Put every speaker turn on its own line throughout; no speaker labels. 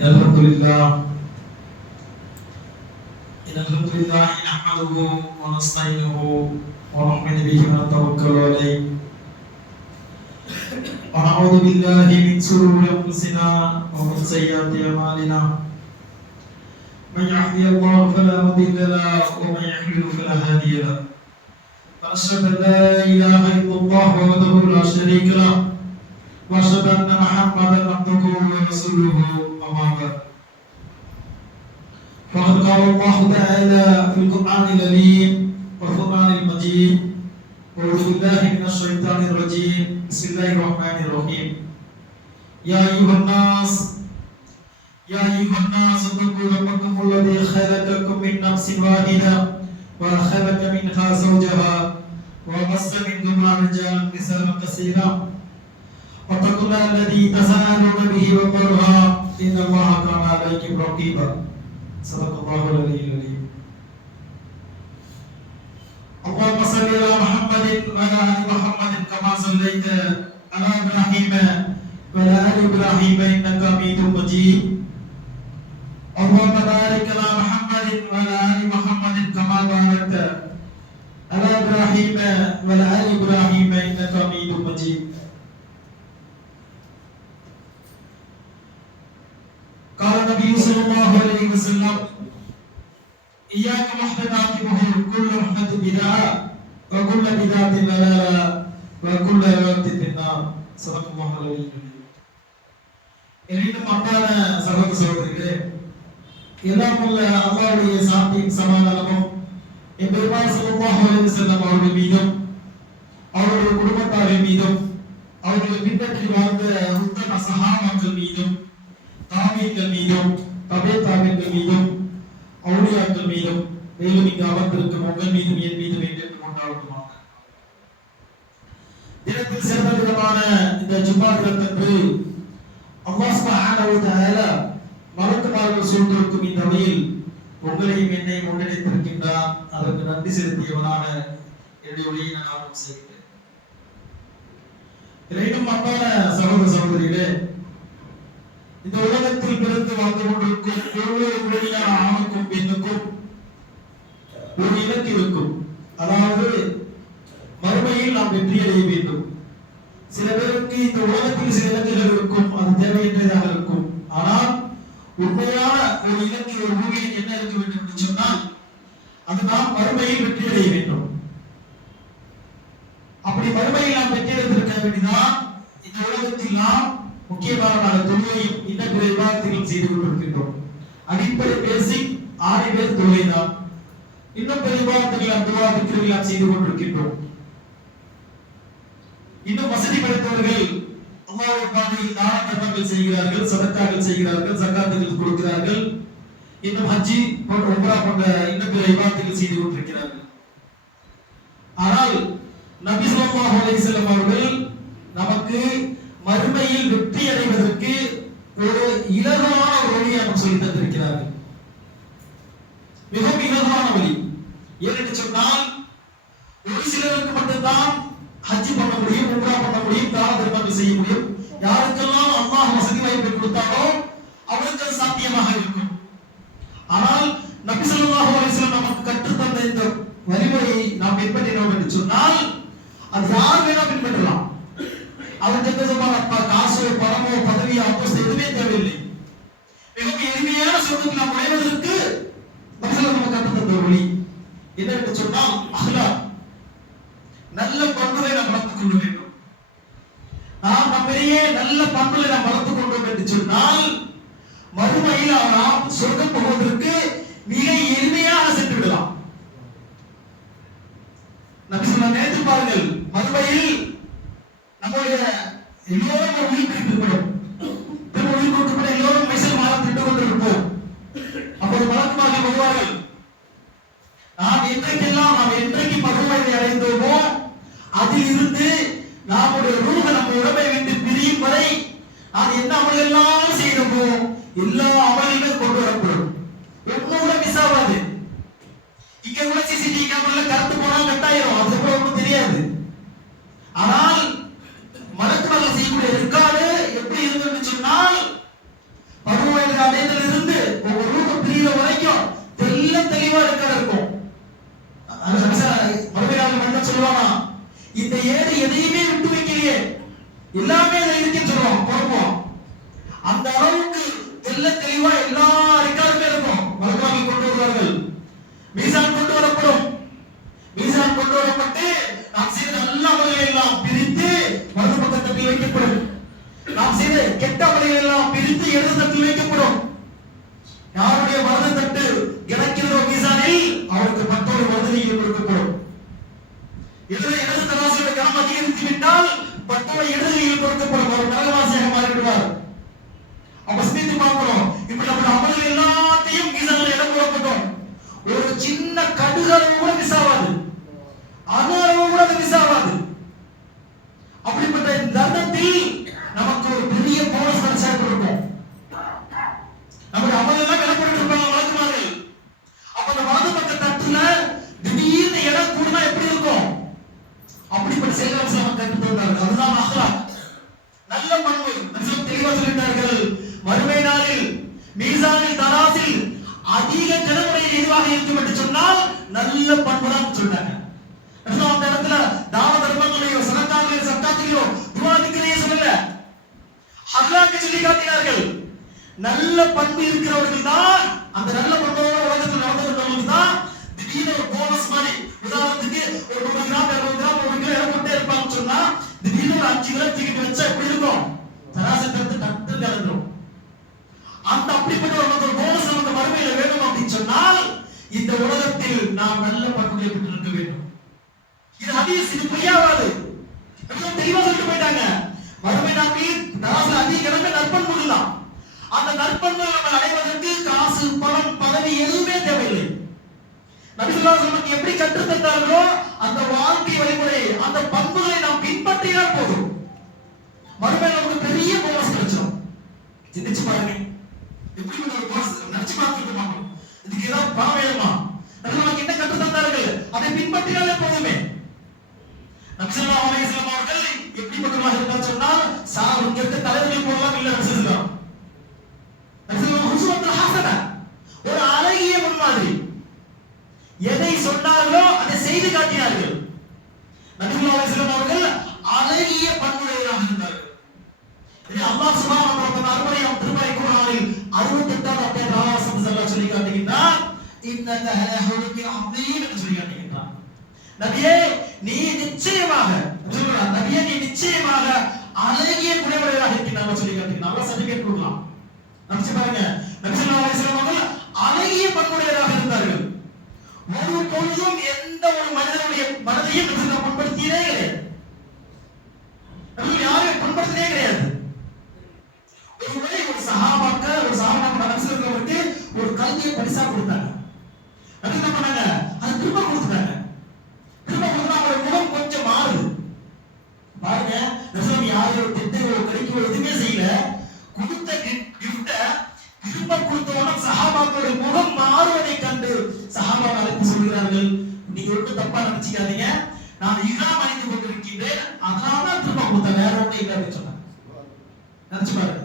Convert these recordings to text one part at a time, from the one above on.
الحمد لله. إن الحمد لله نحمده ونستعينه ونؤمن به ونتوكل عليه. ونعوذ بالله من شرور أنفسنا ومن سيئات أعمالنا. من يهدي الله فلا مضل له ومن يضلل فلا هادي له. وأشهد أن لا إله إلا الله وحده لا شريك له. وأشهد أن محمدا عبده ورسوله. بعد فقد قال الله تعالى في القرآن الكريم والقران المجيد أعوذ بالله من الشيطان الرجيم. بسم الله الرحمن الرحيم. يا أيها الناس يا أيها الناس اتقوا ربكم الذي خلقكم من نفس واحدة وخلق منها زوجها وبث منهما رجالا نساء كثيرا. واتقوا الله الذي تساءلون به والارحام إن الله كان عليكم رقيبا. صدق الله العلي العليم اللهم صل على محمد وعلى آل محمد كما صليت على إبراهيم وعلى آل إبراهيم إنك حميد مجيد. اللهم بارك على محمد وعلى آل محمد كما باركت على إبراهيم وعلى آل إبراهيم إنك حميد مجيد. النبي صلى الله عليه وسلم إياك محدثات الأمور كل محدث بدعة وكل بدعة ضلالة وكل ضلالة في النار صدق الله العلي العظيم என்னிடம் அன்பான சகோதர சகோதரிகளே எல்லாம் உள்ள அல்லாவுடைய சாந்தியும் சமாதானமும் என் பெருமாள் சல்லாஹு அலைஹி செல்லம் அவர்கள் மீதும் அவருடைய குடும்பத்தாரின் மீதும் அவர்களை பின்பற்றி வாழ்ந்த உத்தம சகாபாக்கள் மீதும் தாவீன்கள் மீதும் தபே தாவீன்கள் மீதும் அவுளியாக்கள் மீதும் மேலும் இங்கு அமர்ந்திருக்கும் உங்கள் மீதும் என் மீதும் என்று கொண்டாடுமாக தினத்தில் சிறந்த விதமான இந்த ஜும்மா தினத்தன்று அல்லாஹ் சுப்ஹானஹு வ தஆலா மலக்குமார்கள் சூழ்ந்திருக்கும் இந்த வழியில் உங்களையும் என்னையும் முன்னெடுத்திருக்கின்றார் அதற்கு நன்றி செலுத்தியவனாக என்னுடைய ஒளியை நான் ஆரம்பம் செய்கிறேன் இறைவனும் அன்பான சகோதர சகோதரிகளே இந்த உலகத்தில் பிறந்து வாழ்ந்து கொண்டிருக்கும் ஒவ்வொரு மொழியான ஆணுக்கும் பெண்ணுக்கும் ஒரு இலக்கு இருக்கும். அதாவது மறுமையில் நாம் வெற்றி அடைய வேண்டும். சில பேருக்கு இந்த உலகத்தில் சில இலக்குகள் இருக்கும் அது தேவையற்றதாக இருக்கும். ஆனால் உண்மையான ஒரு இலக்கு ஒரு பூமியில் என்ன இருக்க வேண்டும் என்று சொன்னால் அது நாம் மறுமையில் வெற்றி அடைய வேண்டும். அப்படி மறுமையில் நாம் வெற்றி அடைந்திருக்க வேண்டிதான் இந்த உலகத்தில் நாம் முக்கியமான தொழுகையும் இன்ன பிற விவாதத்தையும் செய்து கொண்டிருக்கின்றோம். அடிப்படை பேசிக் ஆறு பேர் தொழுகை தான். இன்னும் பிற விவாதத்தில் துவா திருவிழா செய்து கொண்டிருக்கின்றோம். இன்னும் வசதி படைத்தவர்கள் அல்லாஹ்வுடைய பாதையில் தான தர்மங்கள் செய்கிறார்கள் சதக்காக்கள் செய்கிறார்கள் சக்காத்துகள் கொடுக்கிறார்கள். இன்னும் ஹஜ்ஜி போன்ற உம்ரா போன்ற இன்னும் பிற விவாதங்கள் செய்து கொண்டிருக்கிறார்கள். ஆனால் நபி ஸல்லல்லாஹு அலைஹி அவர்கள் நமக்கு மறுமையில் வெற்றி அடைவதற்கு ஒரு இலகுவான வழி அவர் சொல்லி தந்திருக்கிறார்கள். மிகவும் இலகுவான வழி. ஏனென்று சொன்னால் ஒரு சிலருக்கு மட்டும்தான் ஹஜ் பண்ண முடியும் உம்ரா பண்ண முடியும் தான தர்மங்கள் செய்ய முடியும். யாருக்கெல்லாம் அல்லாஹ் வசதி வாய்ப்பு கொடுத்தாரோ அவருக்கு அது சாத்தியமாக இருக்கும். ஆனால் நபி ஸல்லல்லாஹு நமக்கு கற்றுத் தந்த இந்த வழிமுறையை நாம் பின்பற்றினோம் என்று சொன்னால் அது யார் வேணா பின்பற்றலாம். அவர் எந்த காசு காசோ பணமோ பதவியோ அந்தஸ்து எதுவுமே தேவையில்லை. மிகவும் எளிமையான சொர்க்கத்தில் நாம் உடையவதற்கு நபிசல்லம் நமக்கு கற்றுத்தந்த ஒரு வழி. என்னவென்று சொன்னால் அகலா அவர்கள் எப்படிப்பட்டவர்களாக இருந்தார் சொன்னால் சார் இங்க இருக்க தலைவர்கள் போகலாம் இல்ல நபிசல்லாம் ஒரு அழகிய முன்மாதிரி. எதை சொன்னார்களோ அதை செய்து காட்டினார்கள். நபிசல்லா அவர்கள் அழகிய பண்புடையவராக இருந்தார்கள். அல்லாஹ் சுப்ஹானஹு வ தஆலா அருமையாம் திருமறை குர்ஆனில் 68ஆம் அத்தியாயம் 4ஆம் வசனம் சொல்லி காட்டுகின்றார் இன்னக லஹுலுக்கின் அஸீம் என்று சொல்லி காட்டுகின்றார் நபியே பாருங்க அழகிய பண்புடையவராக இருந்தார்கள். ஒரு பொழுதும் எந்த ஒரு மனிதனுடைய மனதையும் நபி புண்படுத்தியதே கிடையாது. யாரையும் புண்படுத்தினே கிடையாது. ஒரு ஒரு ஒரு சஹாபாக்க நபி ஒரு கல்வியை பரிசா கொடுத்தாங்க. நபி என்ன பண்ணாங்க? நான் இஹ்ராம் அணிந்து கொண்டிருக்கின்றேன். அதனால தான் திரும்ப கொடுத்த வேற ஒன்றும் இல்லை அப்படின்னு சொன்னாங்க நினைச்சு பாருங்க.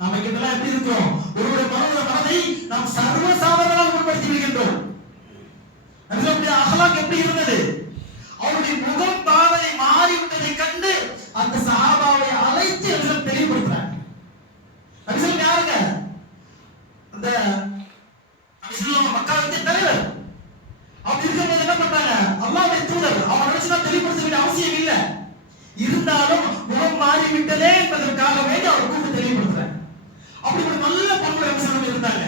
நாம இங்கெல்லாம் எப்படி இருக்கோம்? ஒருவருடைய மனதை நாம் சர்வ சாதாரணமாக உட்படுத்தி விடுகின்றோம் நபிகளுடைய அகலாக் எப்படி இருந்தது அவருடைய முகம் பாதை மாறிவிட்டதை கண்டு அந்த சஹாபாவை அழைத்து நபிகள் தெளிவுபடுத்துறாங்க நபிகள் யாருங்க அந்த நபிகள் மக்காவின் தலைவர் அப்படி இருக்கும்போது என்ன பண்றாங்க அல்லாஹ்வுடைய தூதர் அவன் நினைச்சுதான் தெளிவுபடுத்த வேண்டிய அவசியம் இல்லை. இருந்தாலும் முகம் மாறிவிட்டதே என்பதற்காக வேண்டி அவர் கூட்டு தெளிவுபடுத்துறாங்க அப்படிப்பட்ட நல்ல பண்புடைய அம்சங்கள் இருந்தாங்க.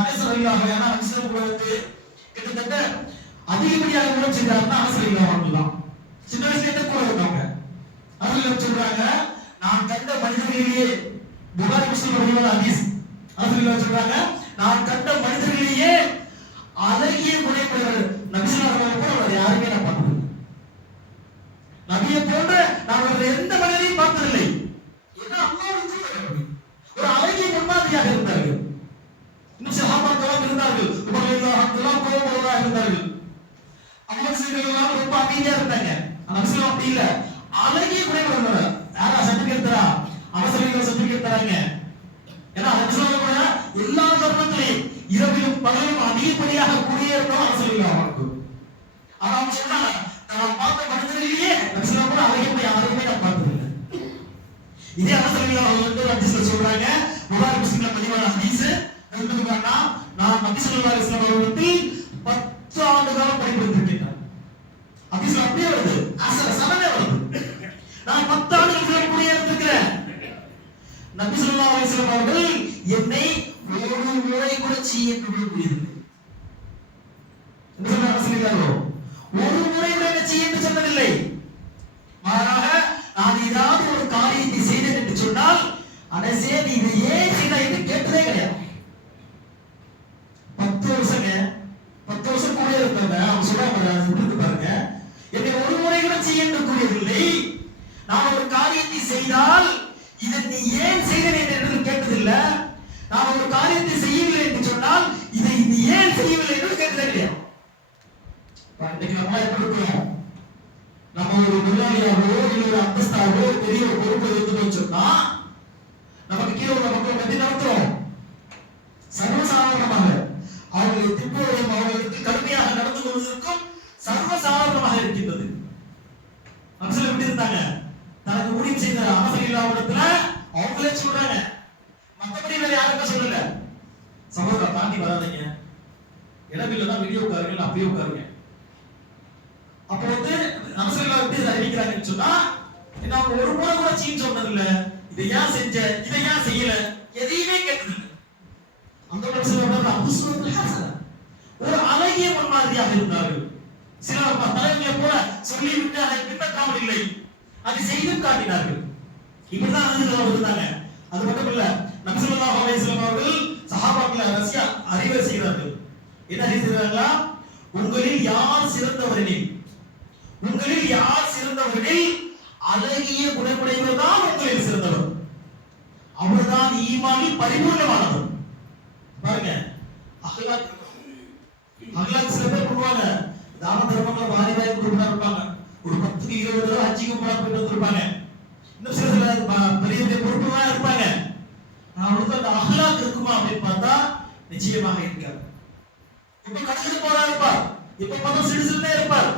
அனசரில்லாக ஏன்னா அம்சம் கூட வந்து கிட்டத்தட்ட அதிகப்படியாக கூட செஞ்சாருன்னா அனசரில்லா அவர்கள் தான். சின்ன வயசுல இருந்து கூட இருக்காங்க அதில் சொல்றாங்க நான் கண்ட மனிதர்களிலேயே புகாரி முஸ்லிம் வழிபாடு ஹதீஸ். அதில் சொல்றாங்க நான் கண்ட மனிதர்களிலேயே அழகிய குணமுடையவர் நபிசுல்லாஹ் கூட அவர் யாருமே நான் பார்த்தது நபியை போன்ற நான் எந்த மனிதரையும் பார்த்ததில்லை. ஏன்னா அல்லாஹ்வுடைய தூதர் ஒரு அழகிய முன்மாதிரியாக இருந்தார்கள். இன்னும் சஹாபாக்கெல்லாம் இருந்தார்கள். உபகையெல்லாம் அப்துல்லாம் இருந்தார்கள். அம்மன் சீர்களெல்லாம் ரொம்ப அமைதியா இருந்தாங்க. நபிசுல்லாம் அப்படி இல்லை. அழகிய குணமுடையவர் யாரா சர்டிபிகேட் தரா அவசரங்கள் சர்டிபிகேட் தராங்க ஏன்னா நபிசுல்லாம் எல்லா தருணத்திலையும் இரவிலும் பகலும் அதிகப்படியாக குடியேறணும் அவசரம் அவங்க நான் பார்த்த கூட நான் பார்த்ததில்லை இதே அவசரம் அவங்க வந்து சொல்றாங்க அவங்க சொல்றாங்க இருக்கு பாருங்க. என்னை ஒரு முறை கூட செய்ய என்று கூறியதில்லை. நான் ஒரு காரியத்தை செய்தால் இதை நீ ஏன் செய்தேன் என்று கேட்டதில்லை. நான் ஒரு காரியத்தை செய்யவில்லை என்று சொன்னால் இதை நீ ஏன் செய்யவில்லை என்று கேட்டதே நம்ம எப்படி இருக்கிறோம் நம்ம ஒரு முதலாளியாகவோ இல்லை ஒரு அந்தஸ்தாகவோ ஒரு பெரிய ஒரு பொறுப்பு இருந்துட்டோம்னு சொன்னா நமக்கு கீழே உள்ள மக்களை பத்தி நடத்துறோம் சர்வசாதாரணமாக அவர்களை திட்டுவதும் அவர்களுக்கு கடுமையாக நடந்து கொள்வதற்கும் சர்வசாதாரணமாக இருக்கின்றது அம்சல் எப்படி இருந்தாங்க தனக்கு முடிவு செய்த அவசர இல்லாவிடத்துல அவங்களே சொல்றாங்க மத்தபடி வேற யாருக்கும் சொல்லல சகோதரா தாண்டி வராதீங்க இடமில்ல தான் வீடியோ உட்காருங்க அப்படியே உட்காருங்க அப்போ வந்து அவசரம் எப்படி இதை அறிவிக்கிறாங்கன்னு சொன்னா நான் ஒரு முறை கூட சீன் சொன்னது இல்ல இதை ஏன் செஞ்ச? இதை ஏன் செய்யல? எதையுமே கேட்டது அந்த மனுஷன் அபுஸ்வரத்தில் ஒரு அழகிய முன்மாதிரியாக இருந்தார்கள். சில தலைவர்களை போல சொல்லிவிட்டு அதை பின்பற்றாமல் இல்லை அதை செய்து காட்டினார்கள். இப்படிதான் அணுகுறவங்க இருந்தாங்க. அது மட்டும் இல்ல நபிசுல்லா அலைஹிஸ்ஸலாம் அவர்கள் சஹாபாக்களை ரசியா அறிவை செய்கிறார்கள். என்ன செய்கிறார்களா உங்களில் யார் சிறந்தவரெனில் உங்களில் யார் சிறந்தவர்களில் அழகிய குணமுடையவர் தான் உங்களில் சிறந்தவர். அவர்தான் ஈமானில் பரிபூர்ணமானவர். பாருங்க. அகலாக் அகலாக் சில பேர் பண்ணுவாங்க தான தர்மங்களை வாரி வாரி இருப்பாங்க. ஒரு பத்துக்கு இருபது ரூபா அஞ்சுக்கு போனா போயிட்டு வந்திருப்பாங்க. இன்னும் சில சில பெரிய பெரிய பொறுப்புலாம் இருப்பாங்க. நான் அந்த அகலாக் இருக்குமா அப்படின்னு பார்த்தா நிச்சயமாக இருக்காது. இப்ப கடைக்கு போறா இருப்பார். இப்ப பார்த்தா சிடுசிடுனே இருப்பார்.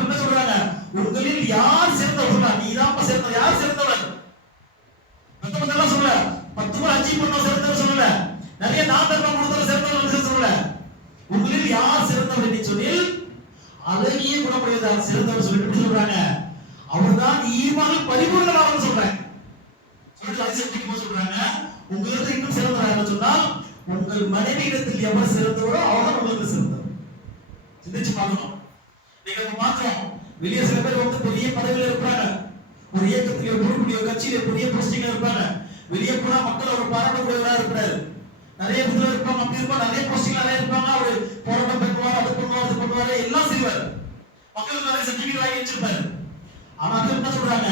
என்ன சொல்றாங்க? உங்களில் யார் சிறந்தவர் நீ தான் சிறந்தவர் யார் சிறந்தவர் மத்தவங்க எல்லாம் சொல்லல. பத்து பேர் அஞ்சு பண்ண சிறந்தவர் சொல்லல. நிறைய நான் தர்மம் கொடுத்தவர் சிறந்தவர் சொல்லல? உங்களில் யார் சிறந்தவர் என்று சொன்னில் அழகிய குணமுடையதார் சிறந்தவர் சொல்லிட்டு சொல்றாங்க? அவர்தான் ஈமானில் பரிபூர்ணமானவர் சொல்றேன் சொல்லிட்டு சொல்றாங்க. உங்களுக்கு இன்னும் சிறந்தவராக சொன்னால் உங்கள் மனைவியிடத்தில் எவர் சிறந்தவரோ அவர் உங்களுக்கு சிறந்தவர். சிந்திச்சு பார்க்கணும். நீங்க பார்த்தோம். வெளியே சில பேர் வந்து பெரிய பதவியில இருப்பாங்க. ஒரு இயக்கத்திலேயோ பொறுப்புடைய கட்சியில பெரிய போஸ்டிங்ல இருப்பாங்க. வெளியே போனா மக்கள் ஒரு பாராட்டக்கூடியவரா இருக்கிறாரு நிறைய பேர் இருப்பாங்க. அப்படி இருப்பாங்க. நிறைய போஸ்டிங் நிறைய இருப்பாங்க. அவரு போராட்டம் பண்ணுவார் அது பண்ணுவார் அது பண்ணுவார் எல்லாம் செய்வார். மக்களுக்கு நிறைய சர்டிபிகேட் வாங்கி வச்சிருப்பாரு. ஆனா அது என்ன சொல்றாங்க?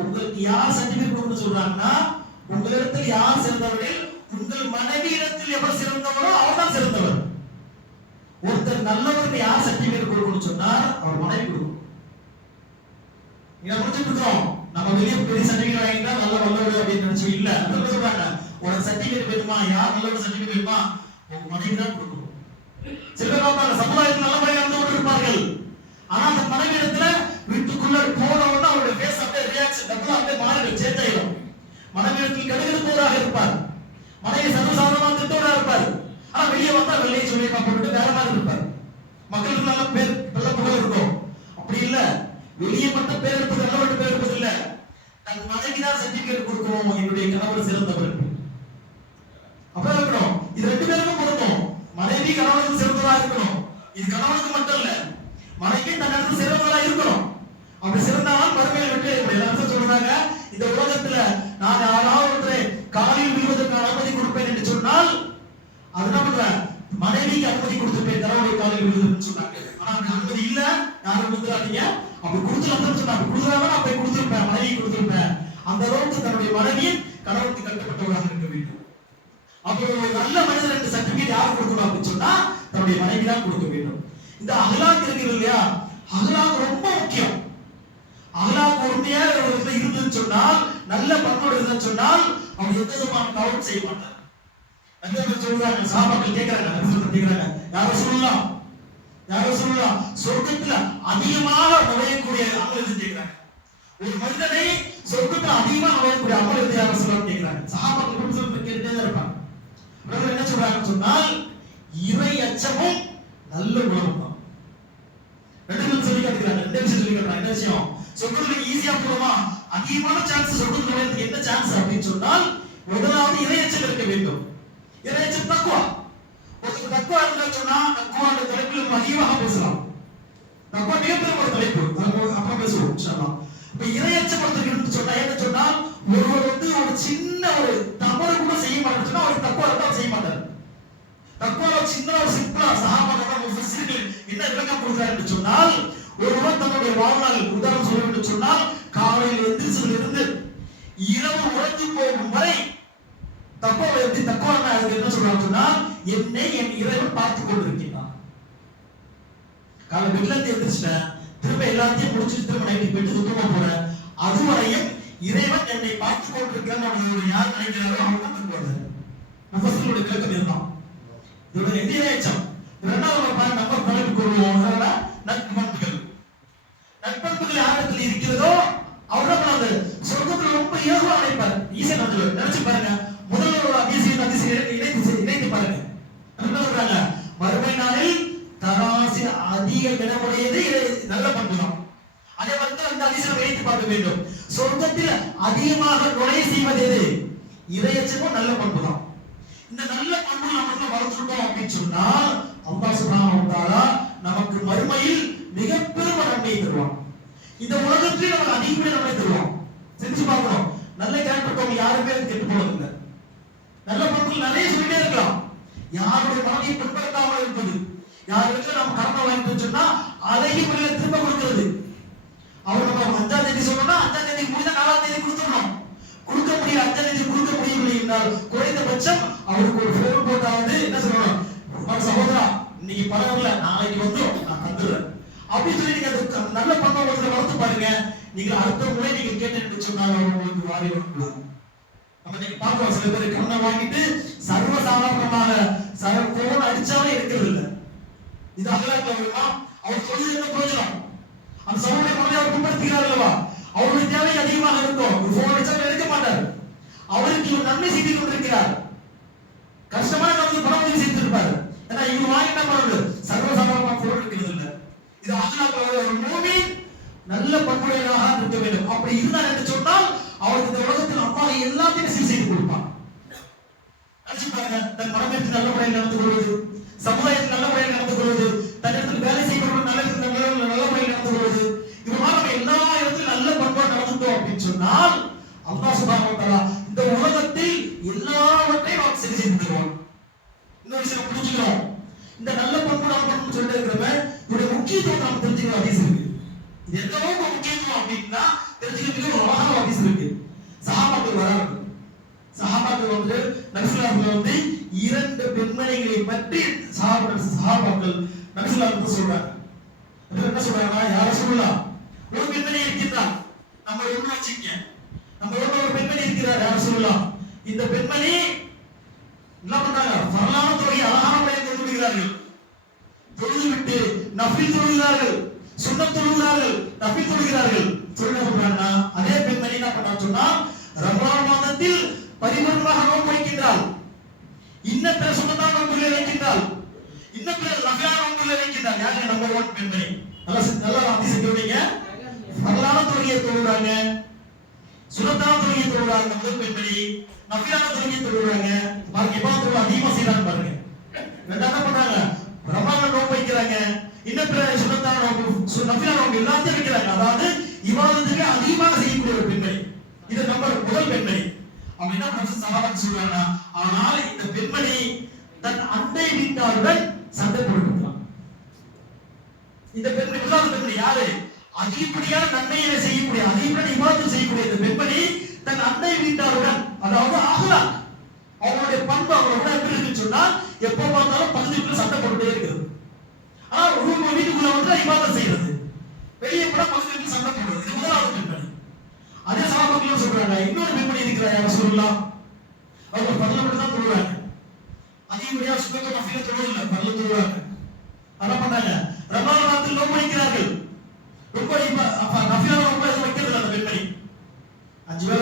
உங்களுக்கு யார் சர்டிபிகேட் கொடுக்க சொல்றாங்கன்னா உங்களிடத்தில் யார் சிறந்தவர்கள் உங்கள் மனைவி இடத்தில் எவர் சிறந்தவரோ அவர்தான் சிறந்தவர். ஒருத்தர் நல்லவருக்கு யார் சர்டிபிகேட் கொடுக்கணும்னு சொன்னார் அவர் மனைவி கொடுக்கணும் இதை முடிச்சுட்டு இருக்கோம் நம்ம வெளியே பெரிய சர்டிபிகேட் வாங்கிட்டா நல்ல வல்லவர் அப்படின்னு நினைச்சு இல்ல அந்த சொல்றாங்க உனக்கு சர்டிபிகேட் வேணுமா? யார் நல்லவர் சர்டிபிகேட் வேணுமா? உங்க மனைவி தான் கொடுக்கணும் சில பேர் பார்ப்பாங்க சமுதாயத்தில் நல்ல முறையில் நடந்து கொண்டு இருப்பார்கள். ஆனா அந்த மனைவி இடத்துல வீட்டுக்குள்ள போன உடனே அவருடைய ஃபேஸ் அப்படியே ரியாக்ஷன் டபுள் அப்படியே மாறிடும் சேஞ்ச் ஆயிடும். மனைவி இடத்தில் கடுகடுப்பவராக இருப்பார். மனைவி சர்வசாதாரணமாக திட்டவராக இருப்பார். ஆனா வெளியே வந்தா வெள்ளையை சொல்லி போட்டுட்டு வேற மாதிரி இருப்பாரு. மக்களுக்கு நல்ல பேர் நல்ல புகழ் இருக்கும். அப்படி இல்ல. வெளியே மட்டும் பேர் எடுப்பது நல்ல மட்டும் பேர் எடுப்பது இல்ல. தன் மனைவி தான் சர்டிபிகேட் கொடுக்கணும். என்னுடைய கணவர் சிறந்தவர் அப்படி இருக்கணும். இது ரெண்டு பேருக்கும் பொருந்தும். மனைவி கணவனுக்கு சிறந்ததா இருக்கணும். இது கணவனுக்கு மட்டும் இல்ல. மனைவி தன் சிறந்ததா இருக்கணும். அப்படி சிறந்தாலும் மறுமையில் விட்டு எல்லாரும் சொல்றாங்க இந்த உலகத்துல நான் யாராவது ஒருத்தரை காலில் விழுவதற்கான அனுமதி கொடுப்பேன் என்று சொன்னால் அது என்ன பண்றேன். மனைவிக்கு அனுமதி கொடுத்துருப்பேன் கணவனுடைய காலில் விழுதுன்னு சொன்னாங்க ஆனா அந்த அனுமதி இல்ல யாரும் கொடுத்துறாதீங்க. அப்படி கொடுத்துருந்தேன்னு சொன்னாங்க கொடுத்துறாங்க நான் போய் கொடுத்துருப்பேன் மனைவி கொடுத்துருப்பேன். அந்த அளவுக்கு தன்னுடைய மனைவி கணவனுக்கு கட்டுப்பட்டவராக இருக்க வேண்டும். அப்போ ஒரு நல்ல மனிதர் என்று சர்டிபிகேட் யார் கொடுக்கணும் அப்படின்னு சொன்னா தன்னுடைய மனைவி தான் கொடுக்க வேண்டும். இந்த அகலாக் இருக்கிறது இல்லையா? அகலாக் ரொம்ப முக்கியம். அகலாக் உண்மையா ஒரு இடத்துல சொன்னால் நல்ல பண்போடு இருந்ததுன்னு சொன்னால் அவன் எந்த விதமான தவறும் செய்ய மாட்டான் சொல்றாங்க சாபாக்கள் கேட்கறாங்க நபி சொல்றது கேட்கறாங்க யாரும் சொல்லலாம் யாரும் சொல்லலாம் சொர்க்கத்துல அதிகமாக நுழையக்கூடிய அமல் எது கேட்கிறாங்க ஒரு மனிதனை சொர்க்கத்துல அதிகமாக நுழையக்கூடிய அமல் யாரும் சொல்ல கேட்கிறாங்க சஹாபாக்கள் இப்படி சொல்லி கேட்டுட்டே தான் இருப்பாங்க. பிரதமர் என்ன சொல்றாங்கன்னு சொன்னால் இறை அச்சமும் நல்ல குணமும் தான். ரெண்டு பேரும் சொல்லி காட்டுகிறாங்க ரெண்டு விஷயம் சொல்லி காட்டுறாங்க என்ன விஷயம்? சொர்க்கத்துல ஈஸியா போகுமா? அதிகமான சான்ஸ் சொர்க்கத்துல நுழையறதுக்கு என்ன சான்ஸ் அப்படின்னு சொன்னால் முதலாவது இறையச்சம் இருக்க வேண்டும். இறையச்சம் தக்குவா? ஒருத்தருக்கு தக்குவா இருந்தா சொன்னா தக்குவா அந்த தலைப்பில் நம்ம பேசலாம். தக்குவா மிகப்பெரிய ஒரு தலைப்பு. நம்ம அப்புறம் பேசுவோம் இன்ஷா அல்லாஹ். இப்ப இறையச்சம் ஒருத்தருக்கு சொன்னா என்ன சொன்னால் ஒருவர் வந்து ஒரு சின்ன ஒரு தவறு கூட செய்ய மாட்டேன்னு சொன்னா அவர் தக்குவா இருந்தா செய்ய மாட்டார். தக்குவால சின்ன ஒரு சிம்பிளா சஹாபாக்கள் முஃபஸ்ஸிர்கள் என்ன விளக்கம் கொடுக்கிறார் என்று சொன்னால் ஒருவர் தன்னுடைய வாழ்நாள் உதாரணம் சொல்ல வேண்டும் சொன்னால் காலையில் எந்திரிச்சதில் இருந்து இரவு உறங்கி போகும் வரை தக்குவா எப்படி தக்குவா அதுக்கு என்ன சொல்றாங்கன்னா என்னை என் இறைவன் பார்த்து கொண்டிருக்கிறான் காலை பெட்ல இருந்து எந்திரிச்சிட்டேன். திரும்ப எல்லாத்தையும் முடிச்சுட்டு திரும்ப நைட்டு பெட்டு சுத்தமா போறேன். அதுவரையும் இறைவன் என்னை பார்த்து கொண்டிருக்கிறான் அவங்க யார் நினைக்கிறாரோ அவங்க தான் தக்குவாங்க முஃபஸ்ஸிர்களுடைய விளக்கம் இதுதான். இதோட எந்திர எச்சம் இரண்டாவது நம்ம நம்ம தலைப்பு கொள்வோம். நட்பண்புகள் நட்பண்புகள் யாரிடத்தில் இருக்கிறதோ அவர் என்ன பண்ணாரு ரொம்ப இயல்பா நினைப்பார். ஈசன் வந்து நினைச்சு பாருங்க முதல்வரோட ஒரு அதிசயம் இணைத்து இணைத்து பாருங்க என்ன சொல்றாங்க மறுமை நாளில் தராசு அதிக கனமுடையது நல்ல பண்பு தான் வந்து அந்த அதிசயம் வைத்து பார்க்க வேண்டும். சொர்க்கத்தில் அதிகமாக நுழைய செய்வது எது? இறையச்சமும் நல்ல பண்பு தான் இந்த நல்ல பண்பு நமக்கு வளர்த்துட்டோம் அப்படின்னு சொன்னால் அல்லாஹ் சுப்ஹானஹு வ நமக்கு மறுமையில் மிகப்பெரும் நன்மை தருவான். இந்த உலகத்திலே நமக்கு அதிகமே நன்மை தருவான். செஞ்சு பார்க்கணும். நல்ல கேரக்டர் யாருமே கெட்டு போனதில்லை. நல்ல பொருட்கள் நிறைய சொல்லிட்டே இருக்கலாம். யாருடைய மனதை பின்பற்றாமல் இருப்பது? யாருக்கு நம்ம கடமை வாங்கிட்டு சொன்னா அதையும் முறையில் திரும்ப கொடுக்கிறது. அவர் நம்ம அஞ்சாம் தேதி சொன்னோம்னா அஞ்சாம் தேதி முடிந்த நாலாம் தேதி கொடுத்துடணும். கொடுக்க முடியல அஞ்சாம் தேதி கொடுக்க முடியவில்லை என்றால் குறைந்தபட்சம் அவருக்கு ஒரு ஃபோன் போட்டாவது என்ன சொல்லணும்? "மன சகோதரா இன்னைக்கு பணம் இல்ல நாளைக்கு வந்து நான் தந்துடுறேன். அப்படின்னு சொல்லி நீங்க அந்த நல்ல பணம் ஒருத்தர் வளர்த்து பாருங்க. நீங்க அடுத்த முறை நீங்க கேட்டு சொன்னாங்க உங்களுக்கு வாரி வரக்கூடாது இன்னைக்கு பார்க்கிறோம் சில பேர் கண்ணை வாங்கிட்டு சர்வசாதாரணமாக சாதாரணமாக சர்வ அடிச்சாலே இருக்கிறது இல்லை. இது அகலாக்கா அவர் சொல்லி என்ன பிரயோஜனம் அந்த சமூக மனதை அவர் பின்பற்றுகிறார் அல்லவா? அவருடைய தேவை அதிகமாக இருக்கும் ஒரு போன் அடிச்சாலும் எடுக்க மாட்டார். அவருக்கு இவர் நன்மை செய்து கொண்டிருக்கிறார். கஷ்டமான நமக்கு பணம் உதவி செய்திருப்பார் ஏன்னா இவர் வாங்கிட்ட பண்ணது சர்வசாதாரணமாக பொருள் இருக்கிறது இல்லை. இது அகலாக்கா ஒரு மூமின் நல்ல பண்புடையதாக இருக்க வேண்டும். அப்படி இருந்தார் என்று சொன்னால் அவருக்கு இந்த உலகத்தில் அப்பா எல்லாத்தையும் சீர் செய்து கொடுப்பான். நினைச்சு பாருங்க தன் மனதிற்கு நல்ல முறையில் நடந்து கொள்வது சமுதாயத்தில் நல்ல முறையில் நடந்து கொள்வது தன்னிடத்தில் வேலை செய்யப்படும் நல்ல நல்ல முறையில் நடந்து கொள்வது இவனால் நம்ம எல்லா இடத்திலும் நல்ல பண்பா நடந்துட்டோம் அப்படின்னு சொன்னால் அல்லா சுப்ஹானஹு இந்த உலகத்தில் எல்லாவற்றையும் நமக்கு சரி செய்து தருவான். இன்னொரு விஷயம் புரிஞ்சுக்கிறோம். இந்த நல்ல பண்பு நாம் பண்பு சொல்லிட்டு இருக்கிறவன் இதோட முக்கியத்துவம் நாம் தெரிஞ்சுக்கிற ஹதீஸ் இருக்கு. இது எந்த அளவுக்கு முக்கியத்துவம் அப்படின்னா தெரிஞ்சுக்கிறதுக்கு ஒரு அழகான ஹதீஸ் இருக்கு. சஹாபாக்கள் வராங்க சஹாபாக்கள் வந்து நபிசுல்லாஹ்ல வந்து இரண்டு பெண்மணிகளை பற்றி சஹாபாக்கள் சஹாபாக்கள் நபிசுல்லாஹ் சொல்றாங்க. என்ன சொல்றாங்கன்னா யார சொல்லலாம் ஒரு பெண்மணி இருக்கின்றார் நம்ம ஒண்ணு வச்சுக்க நம்ம ஊர்ல ஒரு பெண்மணி இருக்கிறார் யார சொல்லலாம் இந்த பெண்மணி என்ன பண்றாங்க? வரலாறு தொகை அழகான முறையில் கொண்டு விடுகிறார்கள் தொழுது விட்டு நஃபில் தொழுகிறார்கள். சுண்ணத் தொழுகிறார்கள். நஃபில் தொழுகிறார்கள். சொல்ல சொல்றாங்கன்னா அதே பெண்மணி என்ன பண்ணா சொன்னா ரமலான் மாதத்தில் பரிபூர்ணமாக நோன்பு வைக்கின்றாள். இன்ன பிற சுண்ணத்தான நோன்புகளை வைக்கின்றாள். இன்ன பிற நஃபிலான நோன்புகளை வைக்கின்றாள். யாரு நம்பர் ஒன் பெண்மணி? நல்லா நல்லா அதிசயம் கவனிங்க வரலான தொழுகையை தொழுறாங்க. சுனத்தான தொழுகையை தொழுறாங்க முதல் பெண்மணி. நஃபிலான தொழுகையை தொழுறாங்க. பாருங்க இபாதத்துல அதிகமா செய்யறாங்க பாருங்க. ரெண்டாவது என்ன பண்றாங்க? ரமலான நோன்பு வைக்கிறாங்க. இன்னும் பிற சுனத்தான நோன்பு சு- நோன்பு எல்லாத்தையும் வைக்கிறாங்க. அதாவது இவாதத்துக்கு அதிகமாக செய்யக்கூடிய ஒரு பெண்மணி. இது நம்ம முதல் பெண்மணி. அவங்க என்ன பண்ண சகாபாக்கு சொல்றாங்க ஆனால் இந்த பெண்மணி தன் அண்டை வீட்டாருடன் சண்டை போட்டுக்கிறான் இந்த பெண்மணி முதலாவது பெண்மணி யாரு? அதிகப்படியான நன்மையை செய்யக்கூடிய அதிகப்படியான இமாத்தம் செய்யக்கூடிய இந்த பெண்மணி தன் அண்டை வீட்டாருடன் அதாவது ஆகலாம் அவங்களுடைய பண்பு அவங்களோட எப்படி இருக்குன்னு சொன்னா எப்போ பார்த்தாலும் பகுதிக்குள்ள சண்டை போட்டுட்டே இருக்குது ஆனா ஒவ்வொரு வீட்டுக்குள்ள வந்து இமாத்தம் செய்யறது. வெளியே கூட பகுதிக்குள்ள சண்டை போடுறது. இது முதலாவது பெண்மணி. அதே சகாபாக்கள் சொல்றாங்க. இன்னொரு மேம்படி இருக்கிறார் சொல்லலாம் அவங்க பல்ல மட்டும் தான் தொழுவாங்க அதிகப்படியா சுத்தக்க மஃபில தொழுவதில்லை பல்ல தொழுவாங்க என்ன பண்ணாங்க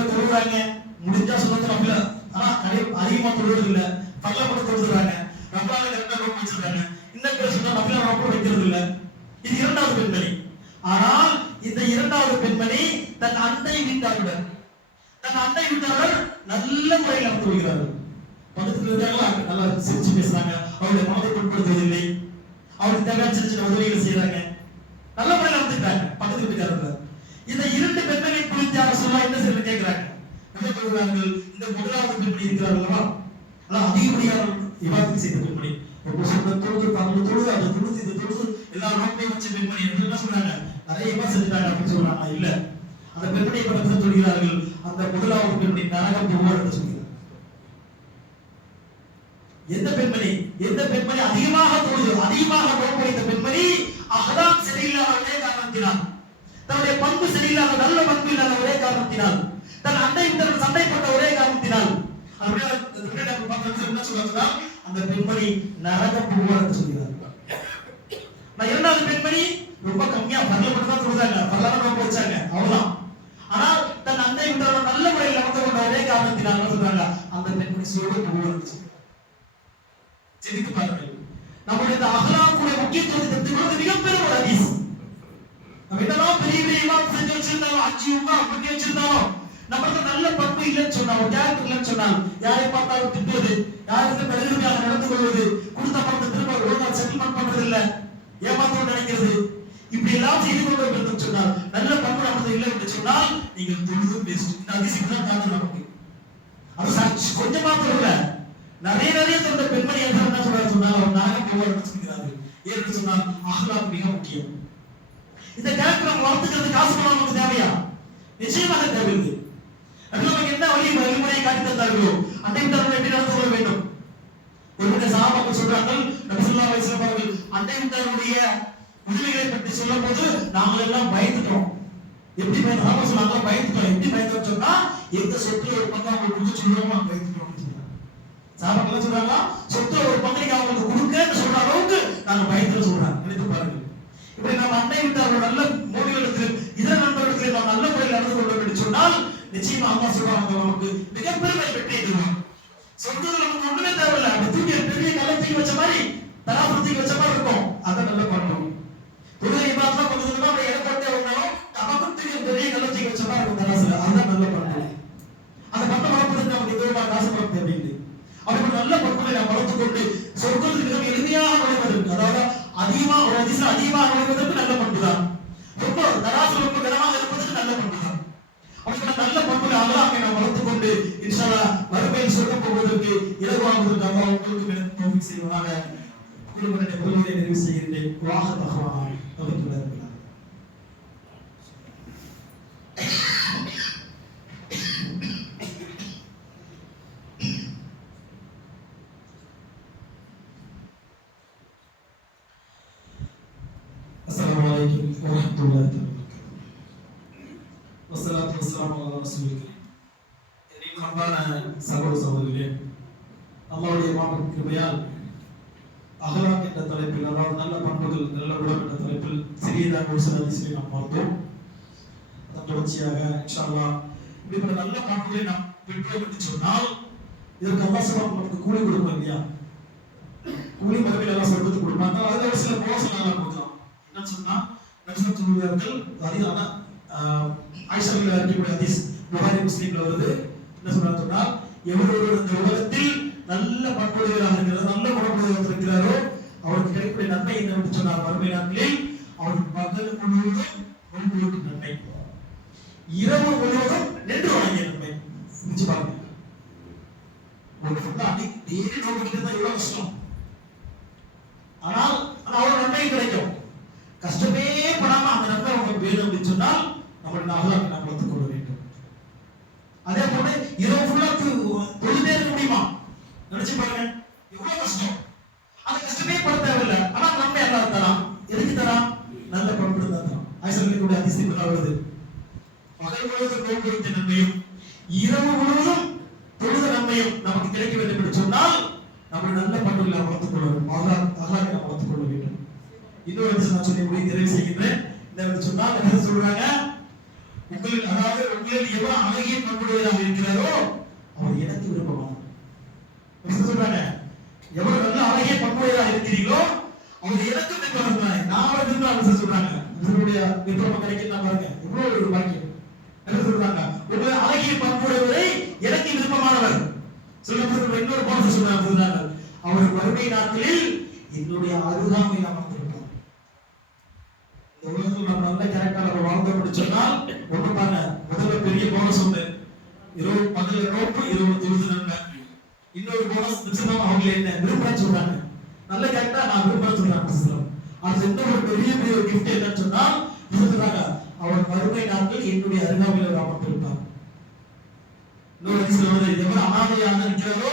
தொழுறாங்க முடிஞ்சா சுண்ணத்து நபில ஆனா கடை அதிகமா தொழுவது இல்ல பல்ல கூட தொழுதுறாங்க ரமலான கரெக்டா நோக்கம் வச்சிருக்காங்க இன்னும் பேர் சொன்னா நபில நோக்கம் வைக்கிறது இல்ல இது இரண்டாவது பெண்மணி ஆனால் இந்த இரண்டாவது பெண்மணி தன் அண்டை வீட்டாருடன் தன் அண்டை வீட்டாளர் நல்ல முறையில் அவர் கொள்கிறார்கள் பக்கத்துல இருக்காங்களா நல்லா சிரிச்சு பேசுறாங்க. அவருடைய மனதை புண்படுத்துவதில்லை. அவருக்கு தேவையான சின்ன சின்ன உதவிகள் செய்யறாங்க நல்ல முறையில் நடந்துக்கிறாங்க. பக்கத்து வீட்டுக்காரங்க இந்த இரண்டு பெண்மணி குறித்து யார சொல்ல என்ன செய்ய கேட்கிறாங்க என்ன சொல்கிறார்கள் இந்த முதலாவது பெண்மணி இருக்கிறார் அல்லவா? அதான் அதிகப்படியான விவாதம் செய்த பெண்மணி. ரொம்ப சொன்ன தொழுது பரவ தொழுது அதை தொழுது இந்த தொழுது எல்லா நோக்கையும் வச்சு பெண்மணி. என்று என்ன சொல்றாங்க நிறைய விவாதம் செஞ்சுட்டாங்க அப்படின்னு சொல்றாங்க. இல்ல. அந்த பெண்மணியை பக்கத்தில் சொல்கிறார்கள் அந்த முதலாவது பெண்மணி நரகம் போவார் என்று சொல்கிறார் எந்த பெண்மணி? எந்த பெண்மணி அதிகமாக தொழுது அதிகமாக நோக்கு பெண்மணி அகலாம் சரியில்லாத ஒரே காரணத்தினால் தன்னுடைய பண்பு சரியில்லாத நல்ல பண்பு இல்லாத ஒரே காரணத்தினால் தன் அண்டை தன் சண்டை போட்ட ஒரே காரணத்தினால் அந்த என்ன சொல்றாங்கன்னா அந்த பெண்மணி நரகம் போவார் என்று சொல்கிறார். நான் இரண்டாவது பெண்மணி ரொம்ப கம்மியா பரல மட்டும் தான் தொழுதாங்க பரல நோக்கு வச்சாங்க அவ்வளவுதான். தன் நல்ல முறையில் நடந்து கொண்ட ஒரே காரணத்தினால் சொல்றாங்க? அந்த பெண்மணி சோடு போவார் சிந்தித்து பாருங்கள் நம்முடைய இந்த அகலாக்குடைய முக்கியத்துவத்தை தெரிந்து கொள்வது மிகப்பெரிய ஒரு ஹதீஸ். நம்ம என்னதான் பெரிய பெரிய இமாம் செஞ்சு வச்சிருந்தாலும் அஞ்சு உமா அப்படி வச்சிருந்தாலும் நம்மளுக்கு நல்ல பண்பு இல்லைன்னு சொன்னா கேரக்டர் இல்லைன்னு சொன்னால் யாரை பார்த்தாலும் திட்டுவது யாருக்கு பெருமையாக நடந்து கொள்வது கொடுத்த பணத்தை திரும்ப ஒழுங்கா செட்டில்மெண்ட் பண்றது இல்ல ஏமாத்தோடு நினைக்கிறது இப்படி எல்லாம் செய்து கொண்டு என்று சொன்னால் நல்ல பண்பு நமக்கு இல்லை என்று சொன்னால் நீங்கள் தொழுது பெஸ்ட் இந்த அதிசயம் தான் காது நமக்கு அது சாட்சி மாத்திரம் இல்ல. நிறைய நிறைய சொந்த பெண்மணி என்று என்ன சொல்றாரு சொன்னால் அவர் நாகம் போவார் சொல்கிறார்கள் ஏன்னு சொன்னால் அகலாம் மிக முக்கியம். இந்த கேரக்டர் நம்ம வளர்த்துக்கிறது காசு பணம் நமக்கு தேவையா? நிச்சயமாக தேவையில்லை. அது நமக்கு என்ன வழி வழிமுறையை காட்டி தந்தார்களோ அன்னை விட்டார்கள் எப்படி நடந்து கொள்ள வேண்டும்? ஒருவருடைய சாபாக்கள் சொல்றார்கள் நபிசுல்லா வயசுல அவர்கள் அன்னை விட்டாருடைய உரிமைகளை பற்றி சொல்லும் போது நாங்கள் எல்லாம் பயந்துட்டோம். எப்படி பயந்து சாபா சொன்னாங்க பயந்துட்டோம் எப்படி பயந்து சொன்னா எந்த சொத்து ஒரு பங்கு அவங்களுக்கு கொடுத்து சொல்லுவோமோ பயந்துட்டோம் சாபாக்கள் சொல்றாங்க. சொத்து ஒரு பங்கு அவங்களுக்கு கொடுக்கன்னு சொல்ற அளவுக்கு நாங்க பயந்துட்டு சொல்றாங்க. நினைத்து பாருங்க. இப்படி நம்ம அன்னை விட்டார்கள் நல்ல மோடிகளிடத்தில் இதர நண்பர்களிடத்தில் நாம் நல்ல முறையில் நடந்து கொள்ள வேண்டும் சொன்னால் நிச்சயமா அம்மா சொல்றாங்க நமக்கு மிகப்பெருமை பெற்றே தருவாங்க சொந்தத்தில் நமக்கு ஒண்ணுமே தேவையில்லை. அப்படி தூக்கி பெரிய கலை தூக்கி வச்ச மாதிரி தராசு தூக்கி வச்ச மாதிரி இருக்கும். பொருளை நிறைவு செய்கின்றேன் வாக சொல்லி நாம் பார்த்தோம் அதன் தொடர்ச்சியாக இன்ஷால்லா அல்லாஹ் இப்படிப்பட்ட நல்ல பண்புகளை நாம் பெற்றோம் என்று சொன்னால் இதற்கு அல்லாஹ் நமக்கு கூலி கொடுக்கும் இல்லையா? கூலி மறுமையில் எல்லாம் சொர்க்கத்துக்கு கொடுப்பாங்க அதுல ஒரு சில மோசம் எல்லாம் கொடுக்கலாம். என்னன்னு சொன்னா நபிசல் தொழிலாளர்கள் அரிதான ஆயிஷாவில் இருக்கக்கூடிய அதிஸ் புகாரி முஸ்லீம்ல வருது. என்ன சொல்றாங்க சொன்னால் எவர் ஒருவர் இந்த உலகத்தில் நல்ல பண்புடையவராக இருக்கிறார் நல்ல குணமுடையவராக இருக்கிறாரோ அவருக்கு கிடைக்கக்கூடிய நன்மை என்ன சொன்னார். வறுமை நாட்களில் அவர் பகல் முழுவதும் நோன்பு நன்மை. இரவு முழுவதும் நின்று வணங்கிய நன்மை. நினைச்சு பாருங்க ஒரு ஃபுல்லா அன்னைக்கு டெய்லி நோன்பு தான் எவ்வளவு கஷ்டம் ஆனால் அவ்வளவு நன்மை கிடைக்கும் கஷ்டமே படாம அந்த நன்மை உங்களுக்கு வேணும் அப்படின்னு சொன்னால் நம்மளுடைய அகலாக்கு நாம் வளர்த்துக் கொள்ள வேண்டும் அதே போல இரவு ஃபுல்லா தொழுதே இருக்க முடியுமா நினைச்சு பாருங்க எவ்வளவு கஷ்டம் அந்த கஷ்டமே பட தேவையில்லை ஆனா நன்மை எல்லாம் தரான் எதுக்கு தரான் நல்ல பண்பு தான் தரான் ஐசல்ல கூட அதிசயம் வருது பகல் முழுவதும் நோன்பு வைத்த நன்மையும் இரவு முழுவதும் தொழுத நன்மையும் நமக்கு கிடைக்க வேண்டும் என்று சொன்னால் நம்ம நல்ல பண்புகளை வளர்த்துக் கொள்ள வேண்டும் வளர்த்துக் கொள்ள வேண்டும். இன்னொரு விஷயம் நான் சொல்லி முடிவு நிறைவு செய்கின்றேன். இந்த சொன்னால் என்ன சொல்றாங்க? உங்களில் அதாவது உங்களில் எவ்வளவு அழகிய பண்புடையதாக இருக்கிறாரோ அவர் எனக்கு விருப்பமானவர். சொல்றாங்க? எவ்வளவு நல்ல அழகிய பண்புடையதாக இருக்கிறீங்களோ அவர் எனக்கு விருப்பம் நான் அவர் விருப்பம் சொல்றாங்க. உங்களுடைய விருப்பம் கிடைக்கும் பாருங்க. எவ்வளவு ஒரு பாக்கியம். என்ன சொல்றாங்க? உங்களை அழகிய பண்புடையவரை எனக்கு விருப்பமானவர். சொல்ல இன்னொரு பாடத்தை சொல்றாங்க. சொல்றாங்க அவர் வறுமை நாட்களில் என்னுடைய அருகாமையில் அமர்ந்திருப்பார் இந்த உலகத்தில் நம்ம நல்ல கரெக்டா நம்ம வாழ்ந்தோம்னு சொன்னால் ஒன்று பாருங்க முதல்ல பெரிய போனஸ் ஒண்ணு. இருபது பதில் நோப்பு இருபது இருபது நன்மை இன்னொரு போனஸ் நிச்சயமா அவங்க என்ன? விருப்பம் சொல்றாங்க. நல்ல கரெக்டா நான் விருப்பம் சொல்றாங்க அது எந்த ஒரு பெரிய பெரிய ஒரு கிஃப்ட் என்னன்னு சொன்னால் சொல்றாங்க அவர் வறுமை நாட்கள் என்னுடைய அருகாமையில் அமர்ந்திருப்பார் இன்னொரு ஹதீஸ்ல எவர் அனாதையாக இருக்கிறாரோ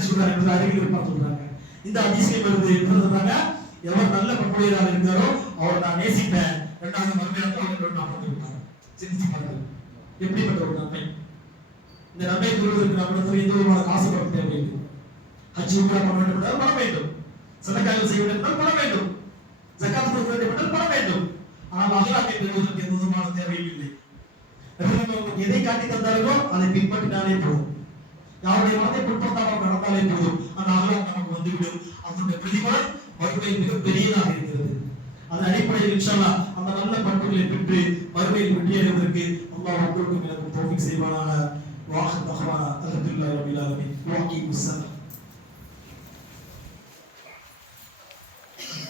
இவங்க சொல்றாங்க என்று அறிவில் இருப்பார் சொல்றாங்க இந்த அதிசயம் வருது என்ன சொல்றாங்க எவர் நல்ல பண்புடையராக இருந்தாரோ அவர் நான் நேசிப்பேன். இரண்டாவது மறுமையாக அவர்கள் நான் பார்த்து சிந்திச்சு பாருங்கள். எப்படிப்பட்ட ஒரு நன்மை? இந்த நன்மை பெறுவதற்கு நம்மிடத்தில் எந்த விதமான காசு பணம் தேவையில்லை. ஹஜ் உம்ரா பண்ண வேண்டும் என்றால் பணம் வேண்டும். சதக்காய்கள் செய்ய வேண்டும் என்றால் பணம் வேண்டும். ஜக்காத் கொடுக்க வேண்டும் என்றால் பணம் வேண்டும். ஆனால் அகலாக்கை பெறுவதற்கு எந்த விதமான தேவையும் இல்லை. எதை காட்டி தந்தார்களோ அதை பின்பற்றினாலே போதும். யாருடைய மனதை பின்பற்றாமல் நடந்தாலே போதும். அந்த அகலாக் நமக்கு வந்துவிடும். அதனுடைய பிரதிபலன் மறுமை மிக பெரியதாக இருக்கிறது. அது அடிப்படையில் இன்ஷால்லா அந்த நல்ல பண்புகளை பெற்று மறுமையில் வெற்றியடைவதற்கு அல்லாஹ் உங்களுக்கும் எனக்கும் தோல்வி செய்வானாக. வாஹ் தஹ்வானா அல்ஹம்துலில்லாஹி ரபில் ஆலமீன். வாக்கி முஸ்ஸலாம்